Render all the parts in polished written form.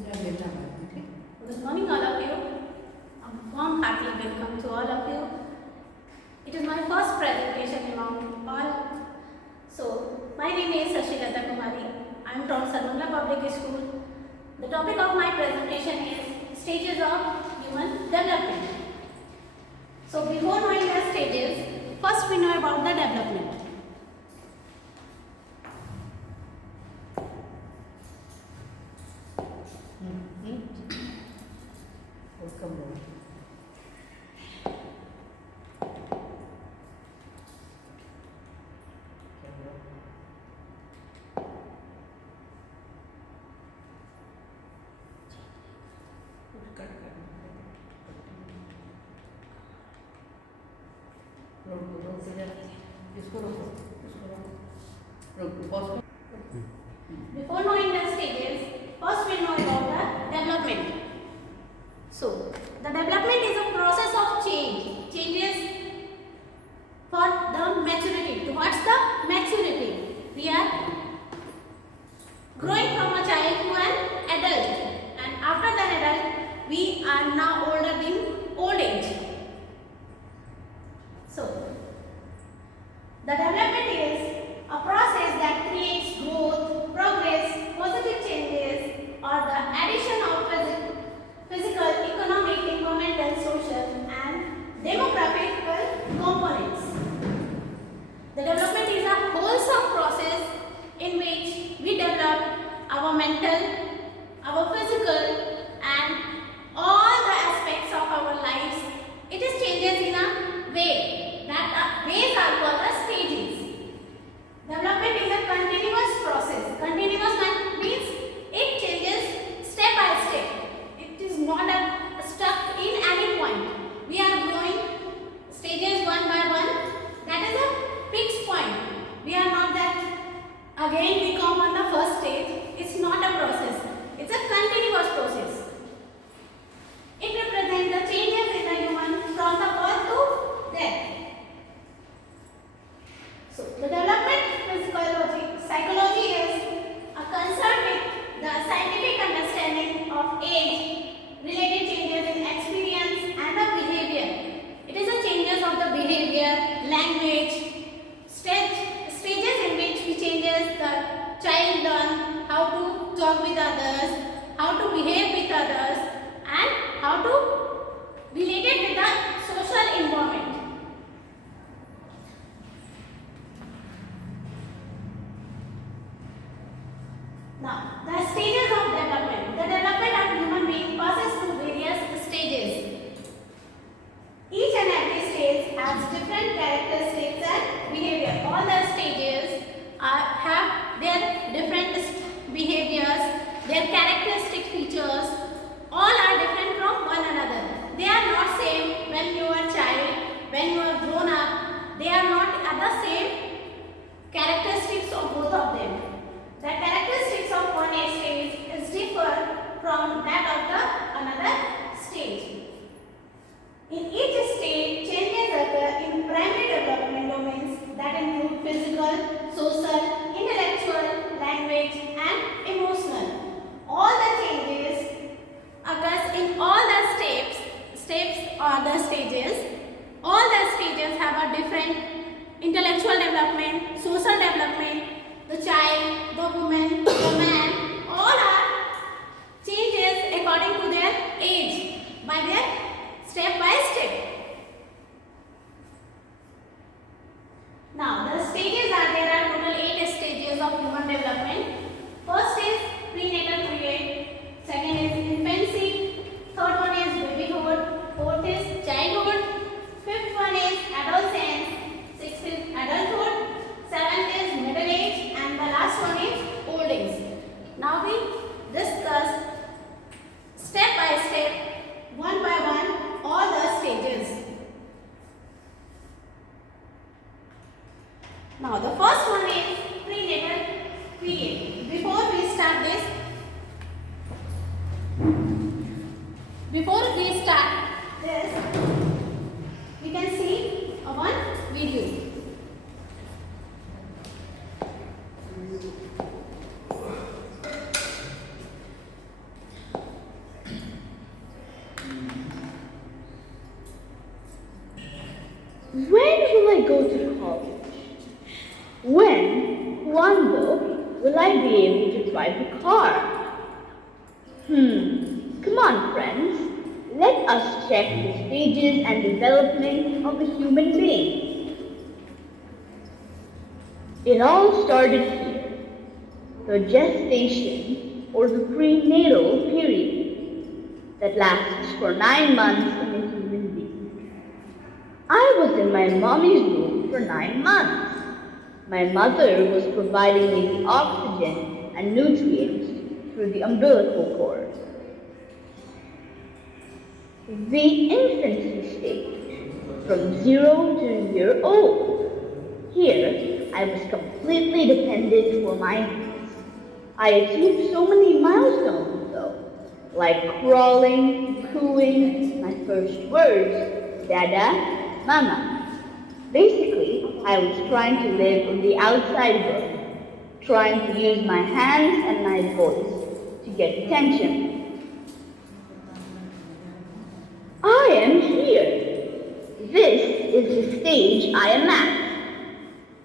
Good morning, all of you. A warm, hearty welcome to all of you. It is my first presentation among all. So, my name is Shasilata. I am from Sarmangla Public School. The topic of my presentation is stages of human development. So, before knowing the stages, first we know about the development. Before knowing the stages, first we know about the development. So, the development is a process of changes for the maturity. Towards the maturity, we are growing from a child to an adult, and after the adult, we are now older in old age. So, the development is a process that creates growth, progress, positive changes, or the addition of physical, economic, environmental, social, and demographic components. The development is a wholesome process in which we develop our mental, our physical, and all the aspects of our lives. It is changes in a way that ways are called as stages. Development is a continuous process. Continuous means it changes step by step. It is not stuck in any point. We are growing stages one by one. That is a fixed point. We are not that again we come on the first stage. It's not a process. It's a continuous process. It represents the changes in the human from the birth to death. So, the development psychology is a concern with the scientific understanding of age, related changes in experience and the behavior. It is the changes of the behavior, language, stages in which we changes the child learn how to talk with others, how to behave with others, and how to relate it with the social environment. Now, the stages of development. The development of human being passes through various stages. Each and every stage has different characteristics and behavior. All the stages have their different behaviors, their characteristic features. All are different from one another. They are not same when you are a child, when you are grown up. They are not at the same characteristics of both of them. The characteristics of one stage is differ from that of the another stage. In each stage, changes occur in primary development domains that include physical, social, intellectual, language, and emotional. All the changes occurs in all the steps or the stages. All the stages have a different intellectual development, social development. The child, the woman, the man, all are changes according to their age by their step by step. Now, the stages there are total 8 stages of human development. First is prenatal period, second is infancy, third one is babyhood, fourth is childhood, fifth one is adolescence, sixth is adulthood, seventh is middle age, and the last one is old age. Now we discuss step by step, one by one, all the stages. Now the first one is prenatal period. Before we start this, we can see one video. drive a car. Come on, friends. Let us check the stages and development of a human being. It all started here, the gestation or the prenatal period that lasts for 9 months in a human being. I was in my mommy's womb for 9 months. My mother was providing me the oxygen and nutrients through the umbilical cord. The infancy stage, from 0 to a year old. Here, I was completely dependent for my needs. I achieved so many milestones though, like crawling, cooing, my first words, Dada, Mama. Basically, I was trying to live in the outside world, trying to use my hands and my voice to get attention. I am here. This is the stage I am at.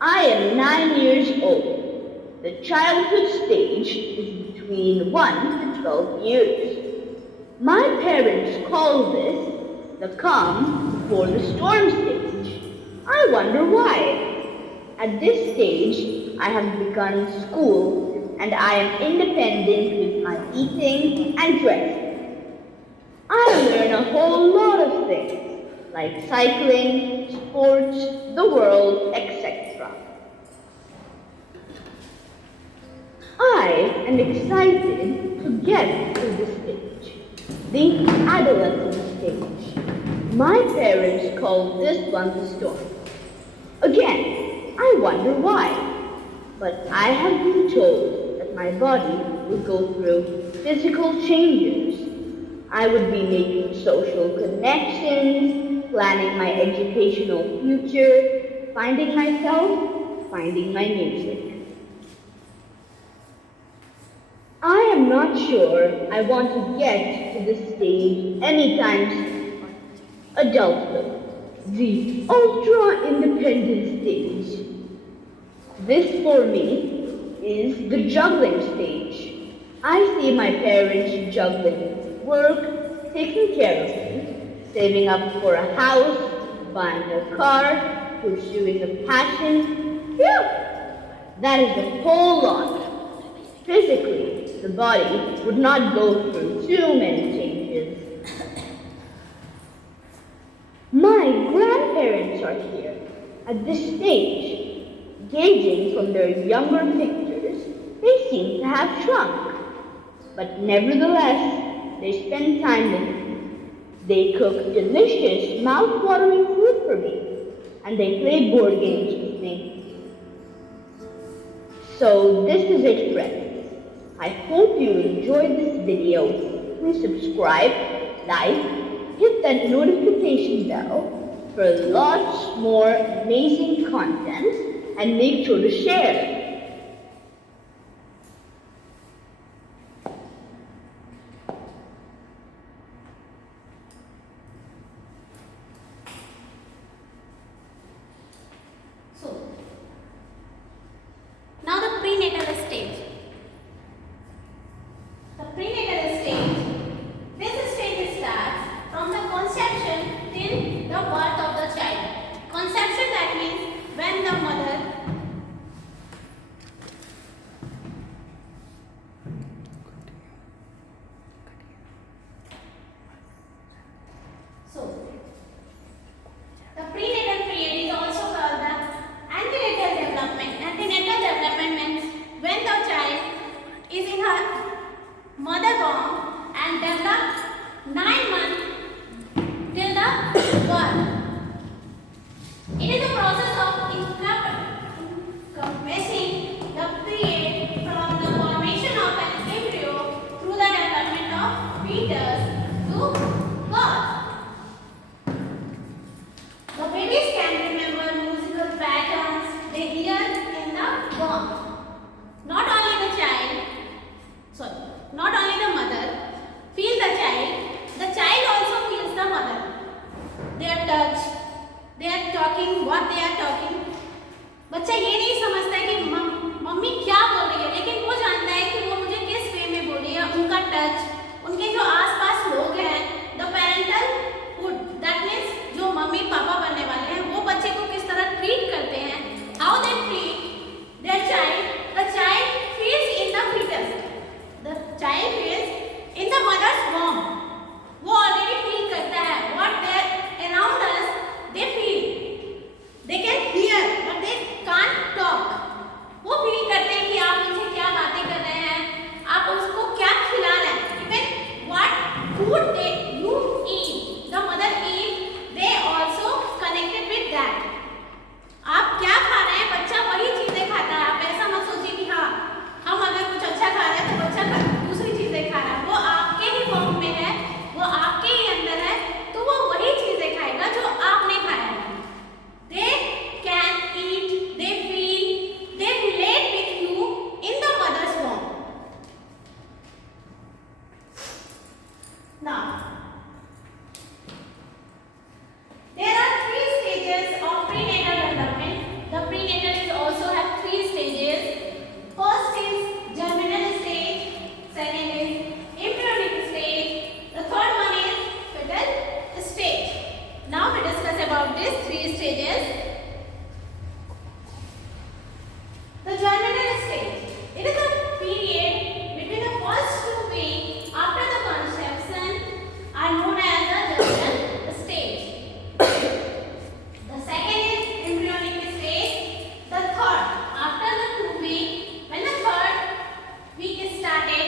I am 9 years old. The childhood stage is between 1 to 12 years. My parents call this the calm before the storm stage. I wonder why. At this stage, I have begun school and I am independent with my eating and dressing. I learn a whole lot of things, like cycling, sports, the world, etc. I am excited to get to this stage, the adolescent stage. My parents call this one the storm. Again, I wonder why, but I have been told that my body will go through physical changes. I would be making social connections, planning my educational future, finding myself, finding my music. I am not sure I want to get to this stage anytime soon. Adulthood, the ultra-independent stage. This for me is the juggling stage. I see my parents juggling work, taking care of me, saving up for a house, buying a car, pursuing a passion. Phew! That is a whole lot. Physically, the body would not go through too many changes. My grandparents are here at this stage. Gauging from their younger pictures, they seem to have shrunk. But nevertheless, they spend time with me. They cook delicious, mouth-watering food for me, and they play board games with me. So this is it, friends. I hope you enjoyed this video. Please subscribe, like, hit that notification bell for lots more amazing content, and make sure to share. So, now the prenatal stage. The prenatal stage, this stage starts from the conception till the birth of the child. Conception, that means when the mother the prenatal period is also called the antenatal development. Antenatal development means when the child is in her mother womb and develops 9 months till the birth. It is a process of encompassing the period from the formation of an embryo through the development of fetus to birth. The babies can remember musical patterns they hear in the womb. Not only the mother feels the child also feels the mother. Their touch, they are talking, what they are talking. बच्चा ये नहीं समझता है कि mummy क्या बोल रही है, लेकिन वो जानता है कि वो टच, उनके जो आसपास लोग हैं, the parental hood, that means जो मम्मी पापा बनने वाले हैं वो बच्चे को किस तरह ट्रीट करते हैं, how they treat their child, the child feels in the foetus, the child feels in the mother's वॉर्म, वो ऑलरेडी फील करता है what there around us they feel, they can hear but they can't talk, वो feel करते हैं कि आप उनसे क्या बातें कर रहे हैं, आप उसको क्या खिला रहे हैं, even what food they you eat, the mother eat, they also connected with that, आप क्या खा रहे हैं बच्चा वही चीजें खाता है, आप ऐसा मत सोचिए कि हाँ हम अगर कुछ अच्छा खा रहे हैं तो बच्चा दूसरी चीजें खा रहा है, वो आपके ही फॉर्म में है, वो आपके ही अंदर है, तो वो वही चीजें खाएगा जो आपने खाया है। They can eat, they feel, they relate with you in the mother's womb. Now, there are 3 stages of prenatal development. The prenatal is also have 3 stages. First is germinal stage, second is embryonic stage, the third one is fetal stage. Now we discuss about these 3 stages. The germinal stage, it is a period between the first 2 weeks after the conception are known as the germinal stage. The second is embryonic stage. The third, after the 2 weeks, when the third week is started,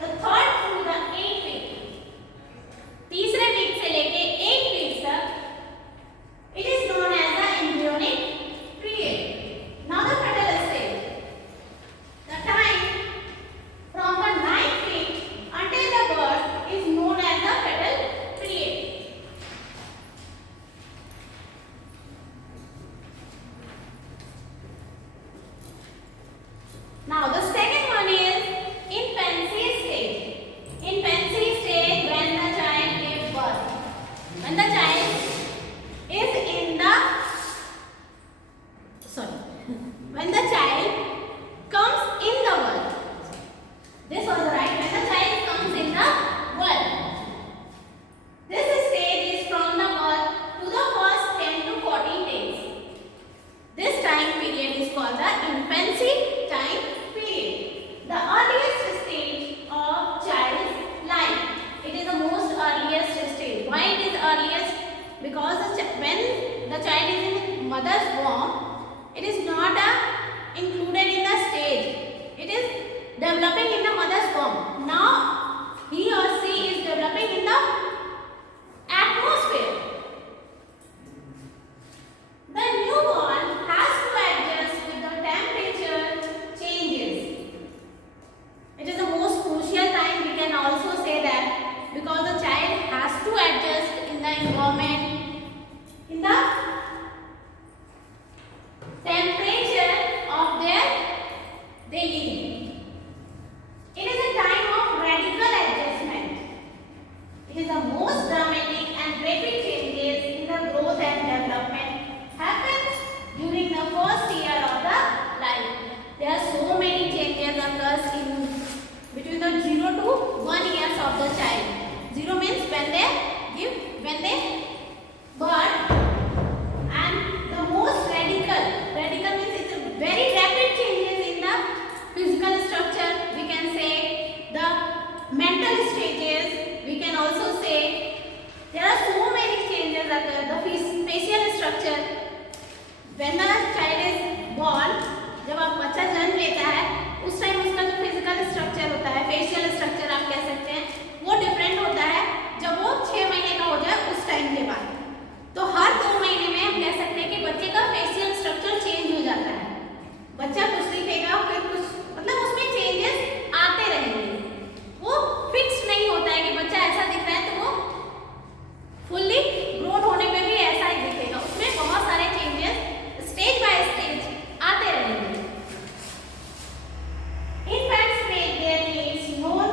the third through the 8th week, तीसरे week से लेके 8 week तक, it is known as the embryonic period. Now the fetal stage, the time from the 9th week until the birth is known as the fetal period. Now the second one is infancy stage. Infancy stage, when the child gives birth, when the child is in the when the child comes in the world. This was right, when the child comes in the world. This stage is from the birth to the first 10 to 14 days. This time period is called the infancy time period. The earliest stage of child's life. It is the most earliest stage. Why it is earliest? Because when the child is in mother's womb, it is not included in the stage. It is developing in the mother's womb. Now he or she is developing in the atmosphere. The newborn has to adjust with the temperature changes. It is the most crucial time, we can also say that, because the child has to adjust in the environment, in the temperature of their daily. It is a time of radical adjustment. It is the most dramatic and rapid changes in the growth and development happens during the first year of the life. There are so many changes occurs in between the 0 to 1 years of the child. 0 means when they birth, and the most radical means it's a very rapid changes in the physical structure. We can say the mental stages. We can also say there are so many changes occur. The facial structure. When the child is born, जब आप बच्चा जन्म लेता है उस time उसका जो physical structure होता है, फेशियल स्ट्रक्चर आप कह सकते हैं, वो डिफरेंट होता है जब वो 6 महीने का हो जाए उस टाइम के बाद। तो हर 2 महीने में हम कह सकते हैं कि बच्चे का फेशियल स्ट्रक्चर चेंज हो जाता है। बच्चा कुछ दिखेगा, फिर कुछ, मतलब उसमें चेंजेस आते रहेंगे। वो फिक्स नहीं होता है कि बच्चा ऐसा दिख रहा है तो वो फुल्ली ग्रोथ होने पे भी ऐसा ही दिखेगा। उसमें बहुत सारे चेंजेस स्टेज बाय स्टेज आते रहेंगे। Infant stage, their needs known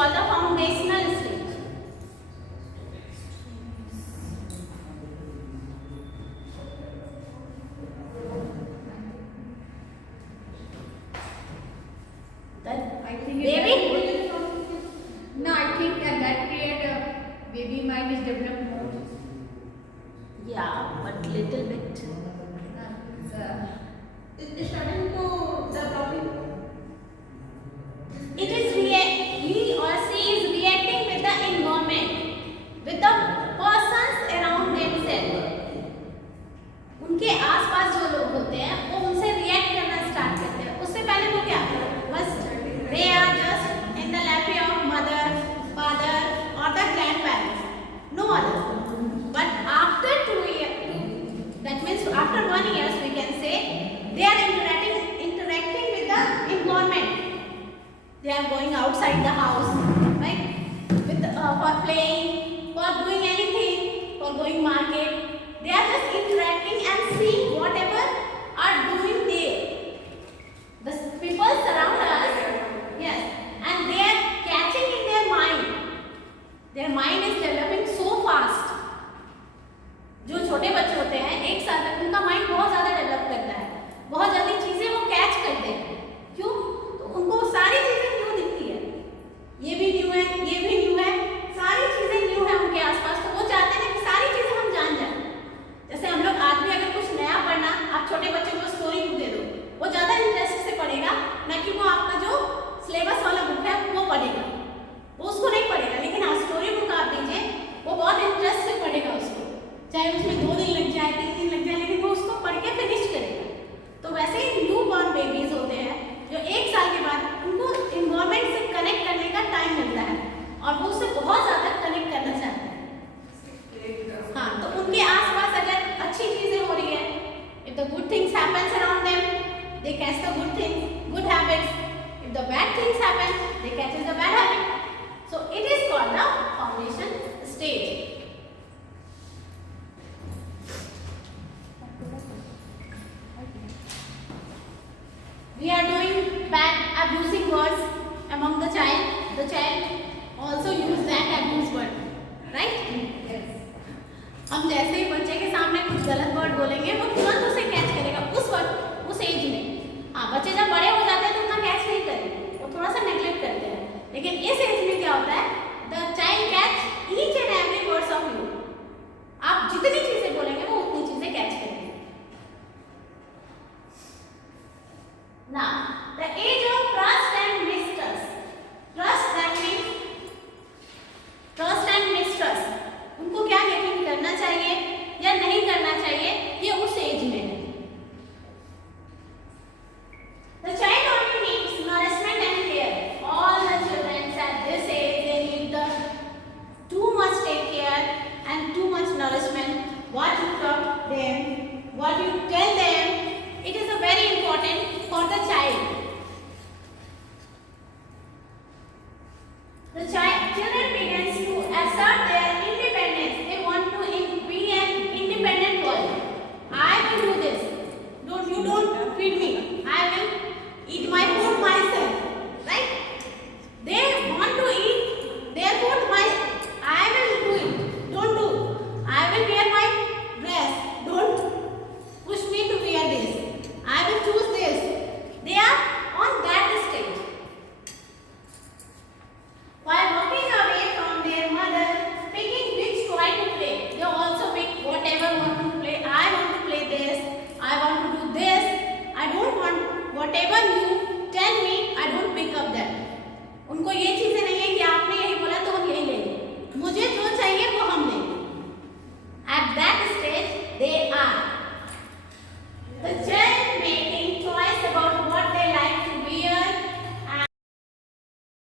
called the foundational stage. I think Baby? no, I think at that period baby mind is developed more. Yeah, but little bit. It's starting to develop. It is he or she is reacting with the environment, with the persons around themselves. उनके आसपास जो लोग होते हैं वो उनसे react करना start करते हैं. उससे पहले वो क्या बस they are just in the lap of mother, father or the grandparents, no other. But after 2 years, that means after 1 year we can say they are interacting with the environment. They are going outside the house, right? With for playing, for doing anything, for going market. They are just interacting and seeing whatever are doing there. The people surround us, yes, and they are catching in their mind. Their mind is developing so fast. जो छोटे बच्चे होते हैं 1 साल तक उनका mind बहुत ज़्यादा डेवलप करता है, बहुत जल्दी चीज़ें वो कैच करते हैं. क्यों? तो उनको सारी चीज़ें न्यू दिखती है. ये भी न्यू है, ये भी न्यू है, सारी चीज़ें न्यू है उनके आसपास. तो वो चाहते हैं कि सारी चीज़ें हम जान जाएं. जैसे हम लोग आज भी अगर कुछ नया पढ़ना, आप छोटे बच्चे को स्टोरी बुक दे दो, वो ज़्यादा इंटरेस्ट से पढ़ेगा, ना कि वो आपका जो सिलेबस वाला बुक है वो पढ़ेगा. वो उसको नहीं पढ़ेगा. लेकिन आप स्टोरी बुक आप दीजिए, वो बहुत इंटरेस्ट से पढ़ेगा उसको, चाहे उसमें 2 दिन लग जाए, 3 दिन लग जाए, लेकिन वो उसको पढ़ के फिनिश करेगा. तो वैसे ही न्यू बॉर्न बेबीज होते हैं जो 1 साल के बाद उनको इन्वायरमेंट से कनेक्ट करने का टाइम मिलता है और वो उससे बहुत ज़्यादा कनेक्ट करना चाहते हैं. हाँ, तो उनके आसपास अगर अच्छी चीज़ें हो रही है, if the good things happens around them, they catch the good things, good habits. If the bad things happen, they catches the bad habit. So it is called the foundation stage. We are doing bad abusing words among the child. The child also use that abuse word, right? Yes. हम जैसे ही बच्चे के सामने कुछ गलत word बोलेंगे वो तुरंत उसे कैच करेगा उस वक्त उस एज में. हाँ, बच्चे जब बड़े हो जाते हैं तो उतना कैच नहीं करेंगे, वो थोड़ा सा नेग्लेक्ट करते हैं. लेकिन इस एज में क्या होता है, the child catch each and every words of you. आप जितनी चीजें बोलेंगे वो उतनी चीजें कैच करेंगे. Now, the age of trust and mistrust. Trust that means trust and mistrust. उनको क्या यकीन करना चाहिए या नहीं करना चाहिए, ये उस एज में है. The child only needs nourishment and care. All the children at this age they need the too much take care and too much nourishment. What you talk them, what you tell them, it is a very important for the child. The children begins to assert their independence. They want to be an independent world. I will do this. Don't feed me. I will eat my food myself. Right? They want to eat their food. I will do it. Don't do. I will wear my dress. Don't push me to wear this. I will choose this. They are on that stage. While walking away from their mother, picking which toy to play, they also pick whatever want to play. I want to play this. I want to do this. I don't want whatever you tell me. I don't pick up that. उनको ये चीज